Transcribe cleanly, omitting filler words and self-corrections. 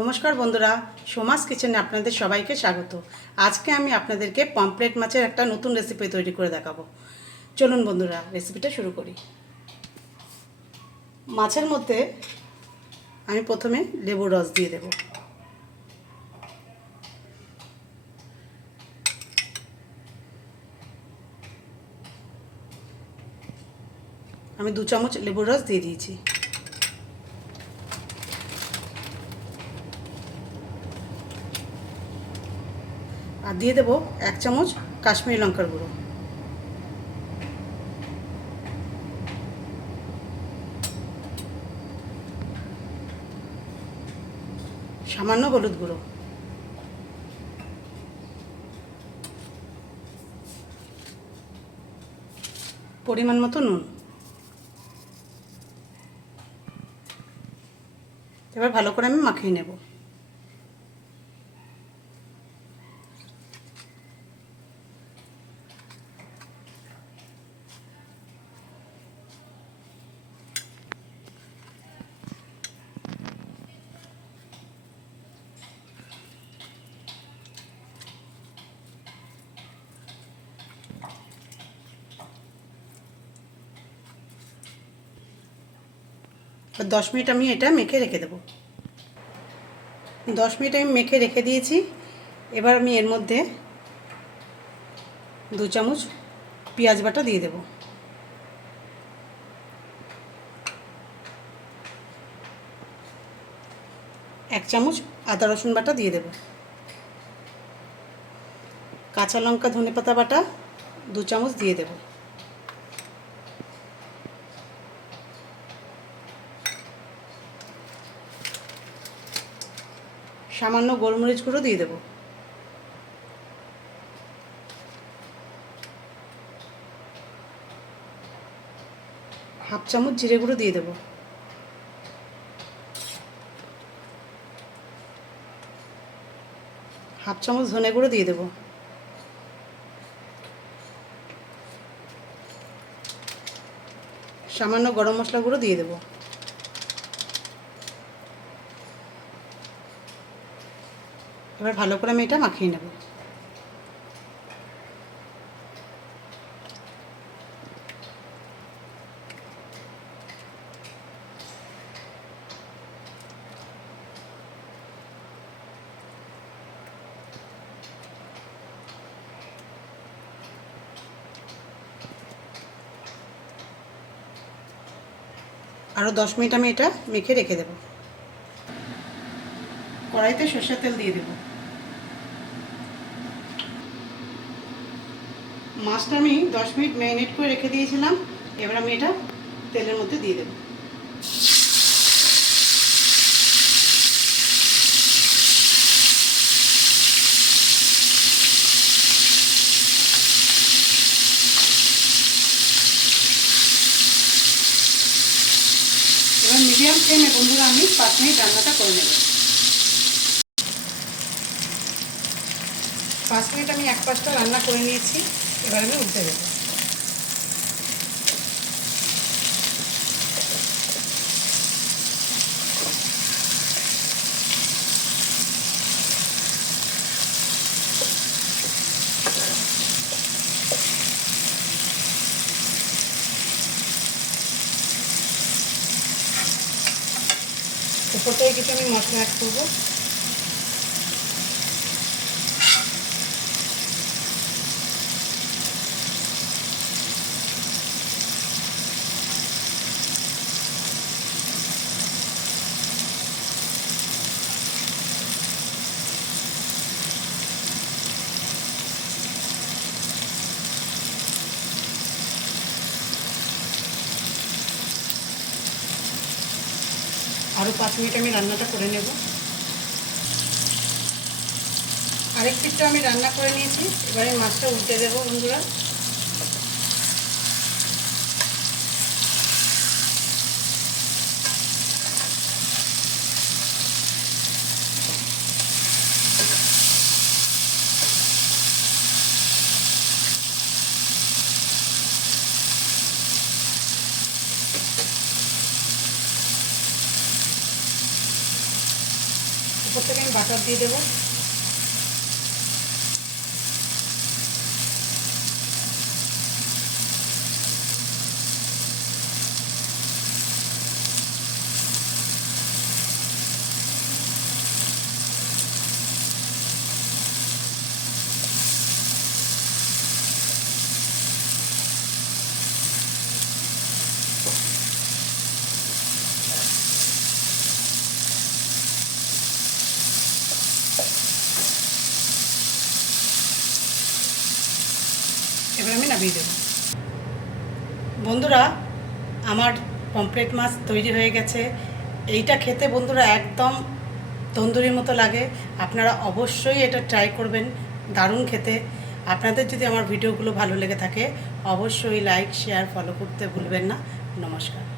নমস্কার বন্ধুরা, সোমাস কিচেনে আপনাদের সবাইকে স্বাগত। আজকে আমি আপনাদেরকে পমফ্রেট মাছের একটা নতুন রেসিপি তৈরি করে দেখাবো। চলুন বন্ধুরা, রেসিপিটা শুরু করি। মাছের মধ্যে আমি প্রথমে লেবুর রস দিয়ে দেব। আমি 2 চামচ লেবুর রস দিয়ে দিয়েছি। আর দিয়ে দেব 1 চামচ কাশ্মীরি লঙ্কার গুঁড়ো, সামান্য হলুদ গুঁড়ো, পরিমাণ মতো নুন। এবার ভালো করে আমি মাখিয়ে নেব। আর 10 মিনিট আমি এটা মেখে রেখে দেবো। 10 মিনিট আমি মেখে রেখে দিয়েছি। এবার আমি এর মধ্যে 2 চামচ পেঁয়াজ বাটা দিয়ে দেব। এক চামচ আদা রসুন বাটা দিয়ে দেব। কাঁচা লঙ্কা ধনেপাতা বাটা 2 চামচ দিয়ে দেব। সামান্য গোলমরিচ গুঁড়ো দিয়ে দেব। হাফ চামচ জিরে গুঁড়ো দিয়ে দেব। হাফ চামচ ধনে গুঁড়ো দিয়ে দেব। সামান্য গরম মশলা গুঁড়ো দিয়ে দেব। এবার ভালো করে আমি এটা মাখিয়ে নেব। আরও 10 মিনিট আমি এটা মেখে রেখে দেব। কড়াইতে সরষের তেল দিয়ে দেব। মাছটা আমি 10 মিনিট ম্যারিনেট করে রেখে দিয়েছিলাম। এবার আমি এটা তেলের মধ্যে দিয়ে দেব। এবার মিডিয়াম ফ্লেমে বন্ধুরা আমি 5 মিনিট রান্নাটা করে নেব। 5 মিনিট আমি এক পাশটা রান্না করে নিয়েছি। এবার আমি উল্টে দেব। উপর থেকে কিছু আমি মশলা অ্যাড করবো। আরও 5 মিনিট আমি রান্নাটা করে নেব। আরেক পিঠটা আমি রান্না করে নিয়েছি। এবারে মাছটা উল্টে দেবো বন্ধুরা। উপর থেকে আমি বাটার দিয়ে দেবো। এবার আমি নামিয়ে দেবো। বন্ধুরা, আমার পমফ্রেট মাছ তৈরি হয়ে গেছে। এইটা খেতে বন্ধুরা একদম তন্দুরির মতো লাগে। আপনারা অবশ্যই এটা ট্রাই করবেন, দারুণ খেতে। আপনাদের যদি আমার ভিডিওগুলো ভালো লেগে থাকে অবশ্যই লাইক, শেয়ার, ফলো করতে ভুলবেন না। নমস্কার।